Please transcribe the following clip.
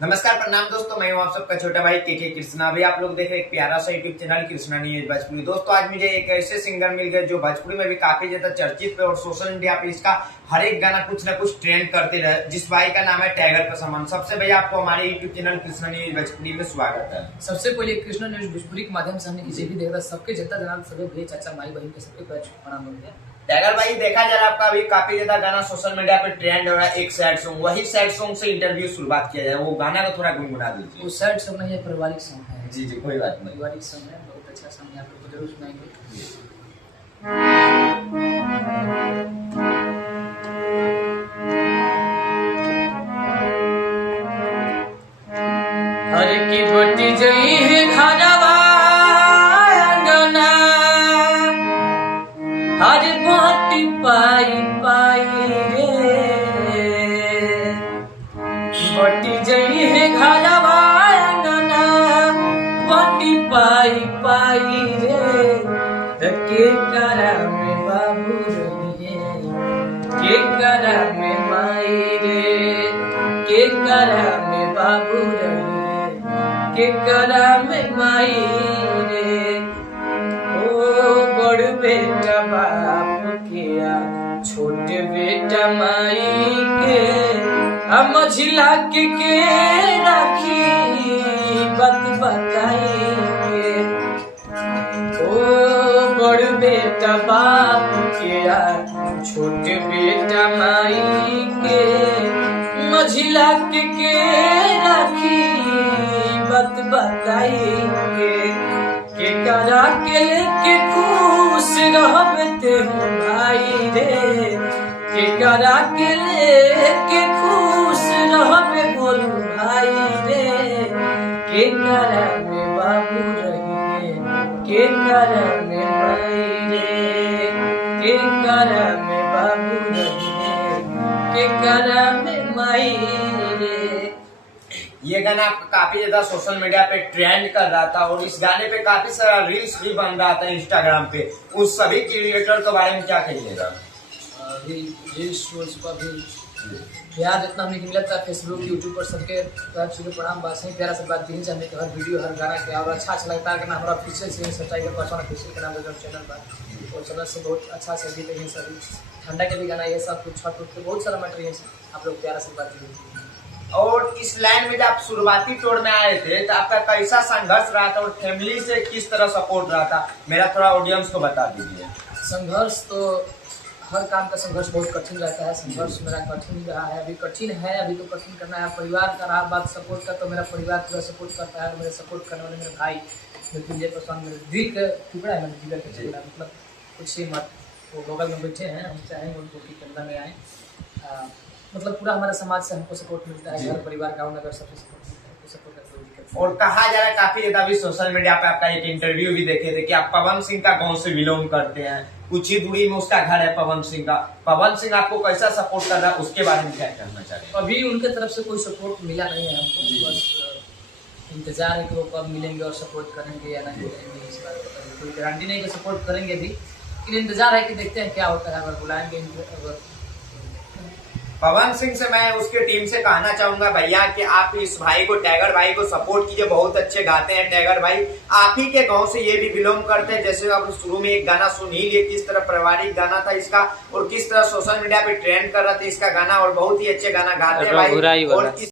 नमस्कार प्रणाम दोस्तों, मैं हूं आप सबका छोटा भाई के कृष्णा। अभी आप लोग देख रहे हैं एक प्यारा सा YouTube channel Krishna news Bhojpuri. दोस्तों आज मुझे एक ऐसे सिंगर मिल गए जो भोजपुरी में भी काफी ज्यादा चर्चित पे और सोशल मीडिया पे इसका हर एक गाना कुछ ना कुछ ट्रेंड करते रहे, जिस भाई का नाम है टाइगर का समान। सबसे भैया आपको हमारे YouTube channel Krishna news Bhojpuri में स्वागत है। सबसे पहले कृष्णा न्यूज भोजपुरी के माध्यम से हमने किसी भी देखा सबके जितना जना सभी भाई चाचा माई बहन के सबके प्रणाम हो गया। टाइगर भाई देखा जा रहा है आपका अभी काफी ज्यादा गाना सोशल मीडिया पे ट्रेंड हो रहा है, एक सैड सॉन्ग। वही सैड सॉन्ग से इंटरव्यू शुरुआत किया जाए, वो गाना को थोड़ा गुनगुना दीजिए। वो सैड सॉन्ग नहीं है, पारिवारिक सॉन्ग है। जी जी कोई बात नहीं, पारिवारिक सॉन्ग है, बहुत अच्छा सॉन्ग है, आप लोग को जरूर सुनाएंगे। हर की बटी जई है घरवा अंगना, हर बटी पाई पाई रे, बटी जई है घरवा अंगना, बटी पाई पाई रे, त के करा में बाबू रहिए, के करा में माई रे, के करा में बाबू रहिए, के करा में माई रे। ओ बड़ बेटा बाप किया, छोटे बेटा माई के, मझिला के राखी बात बताई के। ओ बड़ बेटा बाप किया, छोटे बेटा माई के, मझिला के राखी बात बताई के करा के लेके खुश रहते हो भाई रे, के करा के लेके खुश रहबे बोलू भाई रे, के करा में बाबू रहिए, के करा में माई रे, के करा में बाबू रहिए, के करा में माई रे। ये गाना काफी ज्यादा सोशल मीडिया पे ट्रेंड कर रहा था और इस गाने पे काफी सारा रील्स भी बन रहा था इंस्टाग्राम पे। उस सभी क्रिएटर के बारे में क्या कहिएगा? रील्स पर भी प्यार जितना हमें मिला था फेसबुक यूट्यूब पर सबके प्रणाम बात है, प्यारा से बात दी चाहिए कि हर वीडियो हर गाना के और अच्छा लगता है कि हमारा ऑफिशियल से सच्चाई का पर्सनल ऑफिशियल के नाम से चैनल पर और चैनल से बहुत अच्छा से गीत है, सभी ठंडा के भी गाना ये सब कुछ छठ उठ के बहुत सारा मटेरियल आप लोग प्यारा से बात दी। और इस लाइन में जब आप शुरुआती तौर में आए थे तो आपका कैसा संघर्ष रहा था और फैमिली से किस तरह सपोर्ट रहा था, मेरा थोड़ा ऑडियंस को बता दीजिए। संघर्ष तो हर काम का संघर्ष बहुत कठिन रहता है, संघर्ष मेरा कठिन रहा है, अभी कठिन है, अभी तो कठिन करना है। परिवार का रहा बात सपोर्ट का, तो मेरा परिवार पूरा सपोर्ट करता है, मेरे सपोर्ट करने वाले मेरे भाई मृत्युंजय पसंद, मेरे दिल का टुकड़ा है, मेरे दिल का टुकड़ा, मतलब कुछ ही मत वो बगल में बैठे हैं, हम चाहेंगे उनको कि कंधा में आए, मतलब पूरा हमारा समाज से हमको सपोर्ट मिलता है, घर परिवार गाँव नगर सबसे सपोर्ट मिलता है, सपोर्ट का कोई दिक्कत। और कहा जा रहा है काफी ज्यादा भी सोशल मीडिया पे आपका एक इंटरव्यू भी देखे थे कि आप पवन सिंह का गांव से बिलोंग करते हैं, कुछ ही दूरी में उसका घर है पवन सिंह का। पवन सिंह आपको कैसा सपोर्ट कर रहा है, उसके बारे में क्या कहना चाहते हैं? अभी उनके तरफ से कोई सपोर्ट मिला नहीं है हमको, बस इंतजार है कि वो कब मिलेंगे और सपोर्ट करेंगे या नहीं करेंगे, इस बात का कोई गारंटी नहीं कि सपोर्ट करेंगे भी, लेकिन इंतजार है कि देखते हैं क्या होता है। अगर बुलाएंगे अगर पवन सिंह से मैं उसके टीम से कहना चाहूंगा भैया कि आप इस भाई को, टाइगर भाई को सपोर्ट कीजिए, बहुत अच्छे गाते हैं टाइगर भाई। आप ही के गांव से ये भी बिलोंग करते हैं, जैसे आप शुरू में एक गाना सुन ही लिए, किस तरह पारिवारिक गाना था इसका और किस तरह सोशल मीडिया पे ट्रेंड कर रहा था इसका गाना, और बहुत ही अच्छे गाना गाते हैं भाई। और